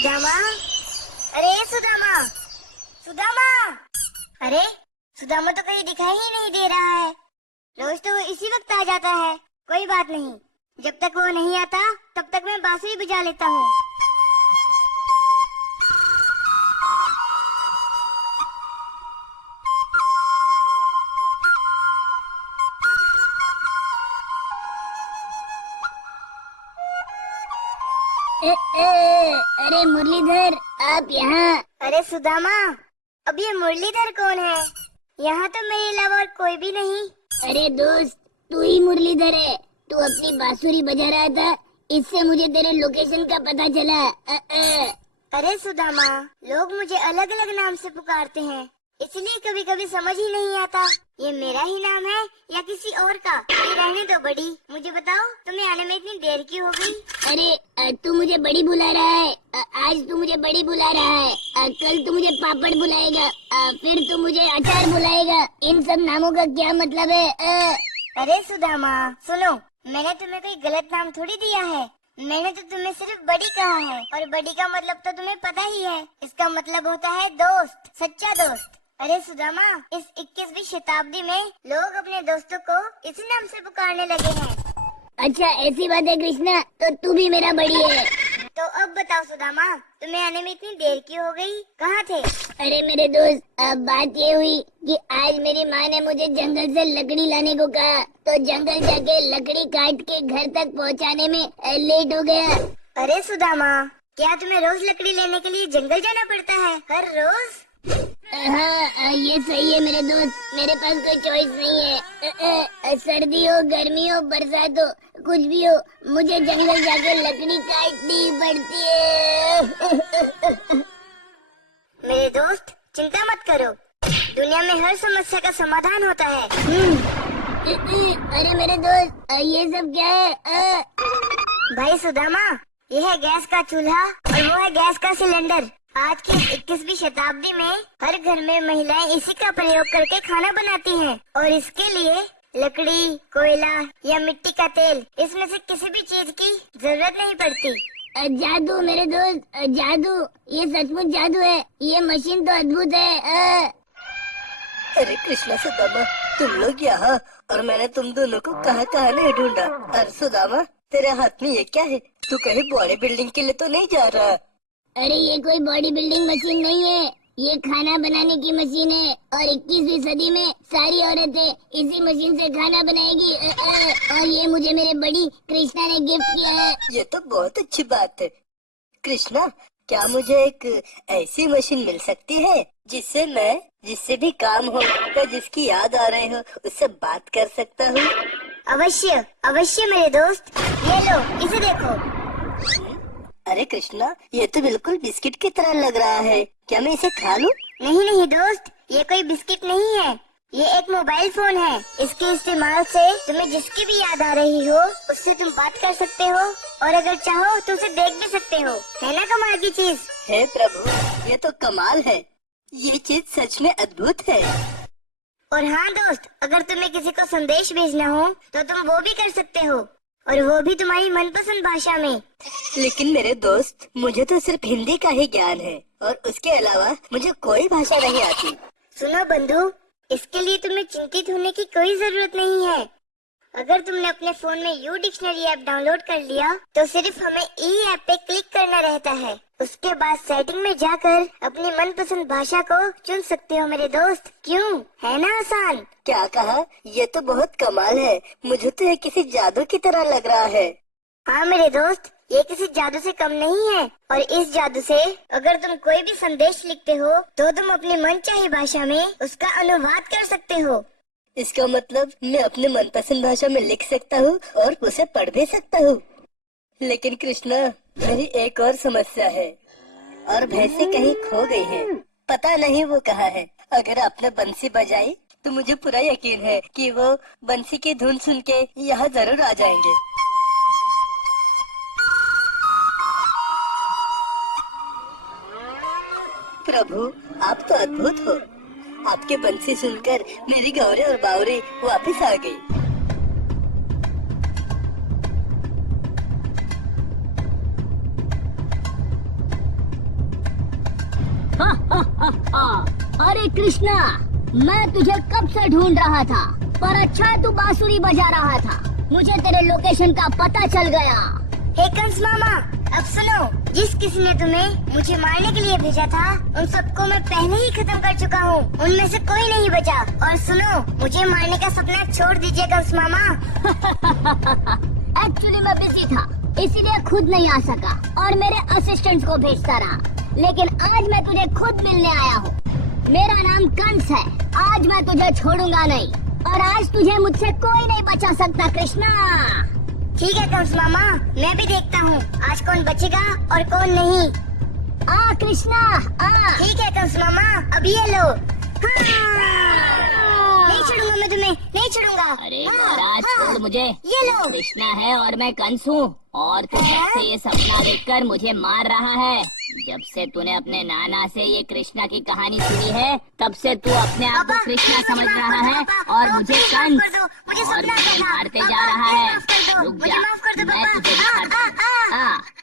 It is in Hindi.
सुदामा, अरे सुदामा, सुदामा, अरे सुदामा तो कहीं दिखाई ही नहीं दे रहा है। रोज तो वो इसी वक्त आ जाता है। कोई बात नहीं, जब तक वो नहीं आता तब तक मैं बांसुरी बजा लेता हूँ। अरे मुरलीधर, आप यहाँ? अरे सुदामा, अब ये मुरलीधर कौन है? यहाँ तो मेरे अलावा और कोई भी नहीं। अरे दोस्त, तू ही मुरलीधर है। तू अपनी बांसुरी बजा रहा था, इससे मुझे तेरे लोकेशन का पता चला। अरे सुदामा, लोग मुझे अलग अलग नाम से पुकारते हैं, इसलिए कभी कभी समझ ही नहीं आता ये मेरा ही नाम है या किसी और का। ये रहने दो बड़ी, मुझे बताओ तुम्हें आने में इतनी देर क्यों हो गई? अरे तू मुझे बड़ी बुला रहा है। आज तू मुझे बड़ी बुला रहा है, कल तू मुझे पापड़ बुलाएगा, फिर तू मुझे अचार बुलाएगा। इन सब नामों का क्या मतलब है? अरे सुदामा सुनो, मैंने तुम्हें कोई गलत नाम थोड़ी दिया है। मैंने तो तुम्हें सिर्फ बड़ी कहा है, और बड़ी का मतलब तो तुम्हें पता ही है। इसका मतलब होता है दोस्त, सच्चा दोस्त। अरे सुदामा, इस 21वीं शताब्दी में लोग अपने दोस्तों को इसी नाम से पुकारने लगे हैं। अच्छा ऐसी बात है कृष्णा, तो तू भी मेरा बड़ी है। तो अब बताओ सुदामा, तुम्हें आने में इतनी देर क्यों हो गई? कहाँ थे? अरे मेरे दोस्त, अब बात ये हुई कि आज मेरी माँ ने मुझे जंगल से लकड़ी लाने को कहा, तो जंगल जाके लकड़ी काट के घर तक पहुँचाने में लेट हो गया। अरे सुदामा, क्या तुम्हें रोज लकड़ी लेने के लिए जंगल जाना पड़ता है, हर रोज? हाँ ये सही है मेरे दोस्त, मेरे पास कोई चॉइस नहीं है। सर्दी हो, गर्मी हो, बरसात हो, कुछ भी हो, मुझे जंगल जाके लकड़ी काटनी पड़ती है। मेरे दोस्त चिंता मत करो, दुनिया में हर समस्या का समाधान होता है। अरे मेरे दोस्त, ये सब क्या है? भाई सुदामा, यह है गैस का चूल्हा और वो है गैस का सिलेंडर। आज के 21वीं शताब्दी में हर घर में महिलाएं इसी का प्रयोग करके खाना बनाती हैं, और इसके लिए लकड़ी, कोयला या मिट्टी का तेल, इसमें से किसी भी चीज की जरूरत नहीं पड़ती। जादू मेरे दोस्त, जादू, ये सचमुच जादू है। ये मशीन तो अद्भुत है। अरे कृष्णा, सुदामा, तुम लोग यहाँ, और मैंने तुम दोनों को कहाँ कहाँ नहीं ढूंढा। अरे सुदामा, तेरे हाथ में ये क्या है? तू कहीं बॉडी बिल्डिंग के लिए तो नहीं जा रहा? अरे ये कोई बॉडी बिल्डिंग मशीन नहीं है, ये खाना बनाने की मशीन है, और 21वीं सदी में सारी औरतें इसी मशीन से खाना बनाएगी। और ये मुझे मेरे बड़ी कृष्णा ने गिफ्ट किया है। ये तो बहुत अच्छी बात है। कृष्णा, क्या मुझे एक ऐसी मशीन मिल सकती है जिससे मैं जिससे भी काम हो या जिसकी याद आ रही हो उससे बात कर सकता हूँ? अवश्य अवश्य मेरे दोस्त, ये लो, इसे देखो। अरे कृष्णा, ये तो बिल्कुल बिस्किट की तरह लग रहा है, क्या मैं इसे खा लूं? नहीं नहीं दोस्त, ये कोई बिस्किट नहीं है, ये एक मोबाइल फोन है। इसके इस्तेमाल से तुम्हें जिसकी भी याद आ रही हो उससे तुम बात कर सकते हो, और अगर चाहो तो उसे देख भी सकते हो। है ना कमाल की चीज? हे प्रभु, ये तो कमाल है। ये चीज सच में अद्भुत है। और हाँ दोस्त, अगर तुम्हें किसी को संदेश भेजना हो तो तुम वो भी कर सकते हो, और वो भी तुम्हारी मनपसंद भाषा में। लेकिन मेरे दोस्त, मुझे तो सिर्फ हिंदी का ही ज्ञान है, और उसके अलावा मुझे कोई भाषा नहीं आती। सुनो बंधु, इसके लिए तुम्हें चिंतित होने की कोई जरूरत नहीं है। अगर तुमने अपने फोन में यू डिक्शनरी ऐप डाउनलोड कर लिया तो सिर्फ हमें ई ऐप पे क्लिक करना रहता है। उसके बाद सेटिंग में जाकर अपनी मनपसंद भाषा को चुन सकते हो मेरे दोस्त। क्यों, है ना आसान? क्या कहा? ये तो बहुत कमाल है। मुझे तो ये किसी जादू की तरह लग रहा है। हाँ मेरे दोस्त, ये किसी जादू से कम नहीं है, और इस जादू से अगर तुम कोई भी संदेश लिखते हो तो तुम अपनी मनचाही भाषा में उसका अनुवाद कर सकते हो। इसका मतलब मैं अपने मनपसंद भाषा में लिख सकता हूँ और उसे पढ़ भी सकता हूँ। लेकिन कृष्णा, मेरी एक और समस्या है, और भैंसे कहीं खो गई है, पता नहीं वो कहाँ है। अगर आपने बंसी बजाई तो मुझे पूरा यकीन है कि वो बंसी की धुन सुन के यहाँ जरूर आ जाएंगे। प्रभु, आप तो अद्भुत हो। आपके बंसी सुनकर मेरी गौरे और बावरी वापस आ गई। अरे कृष्णा, मैं तुझे कब से ढूंढ रहा था, पर अच्छा तू बांसुरी बजा रहा था। मुझे तेरे लोकेशन का पता चल गया। हे कंस मामा, अब सुनो, जिस किसी ने तुम्हें मुझे मारने के लिए भेजा था उन सबको मैं पहले ही खत्म कर चुका हूँ। उनमें से कोई नहीं बचा। और सुनो, मुझे मारने का सपना छोड़ दीजिए कंस मामा। एक्चुअली मैं बिजी था, इसीलिए खुद नहीं आ सका और मेरे असिस्टेंट्स को भेजता रहा। लेकिन आज मैं तुझे खुद मिलने आया हूँ। मेरा नाम कंस है। आज मैं तुझे छोड़ूंगा नहीं और आज तुझे मुझसे कोई नहीं बचा सकता कृष्णा। ठीक है कंस मामा, मैं भी देखता हूँ आज कौन बचेगा और कौन नहीं। आ कृष्णा आ। ठीक है कंस मामा, अब ये लो। नहीं छोड़ूंगा मैं तुम्हें, नहीं छोड़ूंगा। अरे महाराज छोड़ मुझे। ये लो। कृष्णा है और मैं कंस हूँ और तू जब से ये सपना देखकर मुझे मार रहा है। जब से तूने अपने नाना से ये कृष्णा की कहानी सुनी है, तब से तू अपने आप को कृष्णा समझ रहा है और मुझे कंस और मुझे मारते जा रहा है। रुक जा, मैं तुझे दिखाता हूँ।